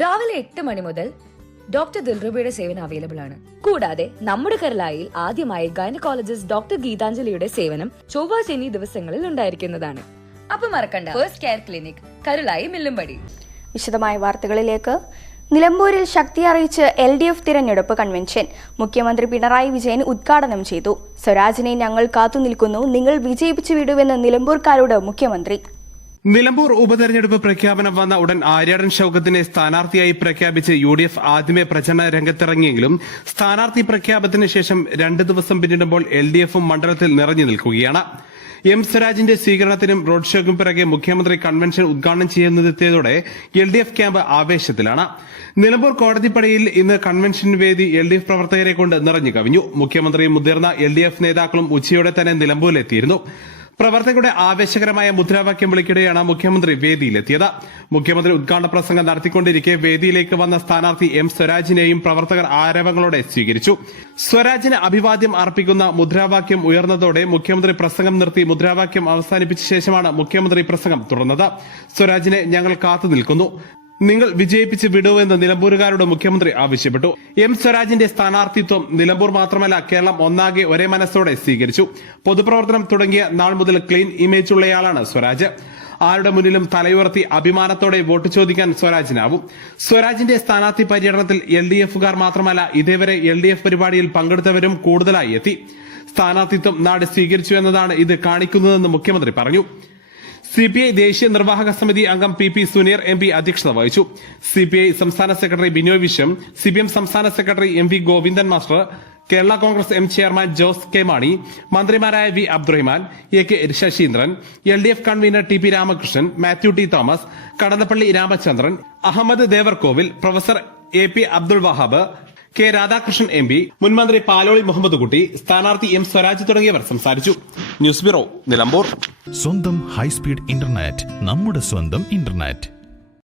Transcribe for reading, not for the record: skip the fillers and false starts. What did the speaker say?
രാവിലെ 8 മണി മുതൽ ഡോക്ടർ ദിൽറുബയുടെ സേവനം അവൈലബിൾ ആണ്. കൂടാതെ നമ്മുടെ കരളായിൽ ആദ്യമായി ഗൈനക്കോളജിസ്റ്റ് ഡോക്ടർ ഗീതാഞ്ജലിയുടെ സേവനം ചൊവ്വ ശനി ദിവസങ്ങളിൽ ഉണ്ടായിരിക്കുന്നതാണ്. അപ്പൊ മറക്കണ്ട, ഫസ്റ്റ് കെയർ ക്ലിനിക്, കരളായി, മില്ലുംപടി. വിശദമായ വാർത്തകളിലേക്ക്. നിലമ്പൂരിൽ ശക്തി അറിയിച്ച് LDF തിരഞ്ഞെടുപ്പ് കൺവെൻഷൻ മുഖ്യമന്ത്രി പിണറായി വിജയൻ ഉദ്ഘാടനം ചെയ്തു. സ്വരാജിനെ ഞങ്ങൾ കാത്തുനിൽക്കുന്നു, നിങ്ങൾ വിജയിപ്പിച്ചു വിടുവെന്ന് നിലമ്പൂർക്കാരോട് മുഖ്യമന്ത്രി. നിലമ്പൂർ ഉപതെരഞ്ഞെടുപ്പ് പ്രഖ്യാപനം വന്ന ഉടൻ ആര്യാടൻ ഷൌക്കത്തിനെ സ്ഥാനാർത്ഥിയായി പ്രഖ്യാപിച്ച് UDF ആദ്യമേ പ്രചരണ രംഗത്തിറങ്ങിയെങ്കിലും സ്ഥാനാർത്ഥി പ്രഖ്യാപനത്തിന് ശേഷം 2 ദിവസം പിന്നിടുമ്പോൾ LDFും മണ്ഡലത്തിൽ നിറഞ്ഞു നിൽക്കുകയാണ്. M സ്വരാജിന്റെ സ്വീകരണത്തിനും റോഡ് ഷോയ്ക്കും പിറകെ മുഖ്യമന്ത്രി കൺവെൻഷൻ ഉദ്ഘാടനം ചെയ്യുന്നതെത്തിയതോടെ LDF ക്യാമ്പ് ആവേശത്തിലാണ്. നിലമ്പൂർ കോടതിപ്പടിയിൽ ഇന്ന് കൺവെൻഷൻ വേദി LDF പ്രവർത്തകരെ കൊണ്ട് നിറഞ്ഞു കവിഞ്ഞു. മുഖ്യമന്ത്രിയും മുതിർന്ന LDF നേതാക്കളും ഉച്ചയോടെ തന്നെ നിലമ്പൂരിലെത്തിയിരുന്നു. പ്രവർത്തകരുടെ ആവേശകരമായ മുദ്രാവാക്യം വിളിക്കിടെയാണ് മുഖ്യമന്ത്രി വേദിയിലെത്തിയത്. മുഖ്യമന്ത്രി ഉദ്ഘാടന പ്രസംഗം നടത്തിക്കൊണ്ടിരിക്കെ വേദിയിലേക്ക് വന്ന സ്ഥാനാർത്ഥി M സ്വരാജിനെയും പ്രവർത്തകർ ആരവങ്ങളോടെ സ്വീകരിച്ചു. സ്വരാജിന് അഭിവാദ്യം അർപ്പിക്കുന്ന മുദ്രാവാക്യം ഉയർന്നതോടെ മുഖ്യമന്ത്രി പ്രസംഗം നിർത്തി മുദ്രാവാക്യം അവസാനിപ്പിച്ച ശേഷമാണ് മുഖ്യമന്ത്രി പ്രസംഗം തുടർന്നത്. സ്വരാജിനെ ഞങ്ങൾ കാത്തുനിൽക്കുന്നു, നിങ്ങൾ വിജയിപ്പിച്ച് വിടുവെന്ന് നിലമ്പൂരുകാരോട് മുഖ്യമന്ത്രി ആവശ്യപ്പെട്ടു. M സ്വരാജിന്റെ സ്ഥാനാർത്ഥിത്വം നിലമ്പൂർ മാത്രമല്ല കേരളം ഒന്നാകെ ഒരേ മനസ്സോടെ സ്വീകരിച്ചു. പൊതുപ്രവർത്തനം തുടങ്ങിയ നാൾ മുതൽ ക്ലീൻ ഇമേജ് ഉള്ളയാളാണ് സ്വരാജ്. ആരുടെ മുന്നിലും തലയുയർത്തി അഭിമാനത്തോടെ വോട്ട് ചോദിക്കാൻ സ്വരാജിനാവും. സ്വരാജിന്റെ സ്ഥാനാർത്ഥി പര്യടനത്തിൽ LDFുകാർ മാത്രമല്ല ഇതേവരെ LDF പരിപാടിയിൽ പങ്കെടുത്തവരും കൂടുതലായി എത്തി. സ്ഥാനാർത്ഥിത്വം നാട് സ്വീകരിച്ചു എന്നതാണ് ഇത് കാണിക്കുന്നതെന്ന് മുഖ്യമന്ത്രി പറഞ്ഞു. CPI ദേശീയ നിർവാഹക സമിതി അംഗം PP സുനീർ MP അധ്യക്ഷത വഹിച്ചു. CPI സംസ്ഥാന സെക്രട്ടറി ബിനോയ് വിശ്വം, CPM സംസ്ഥാന secretary MV Govindan master, Kerala Congress M chairman Jose K Mani, മന്ത്രിമാരായ V Abdurahiman, AK Saseendran, LDF convener TP Ramakrishnan, Mathew T Thomas, Kadannappally Ramachandran, Ahammed Devarkovil, professor AP Abdul Wahab, K Radhakrishnan MP, മുൻമന്ത്രി പാലോളി മുഹമ്മദ് കുട്ടി, സ്ഥാനാർത്ഥി M സ്വരാജ് തുടങ്ങിയവർ സംസാരിച്ചു. News bureau, Nilambur. സ്വന്തം ഹൈസ്പീഡ് ഇന്റർനെറ്റ്, നമ്മുടെ സ്വന്തം ഇന്റർനെറ്റ്.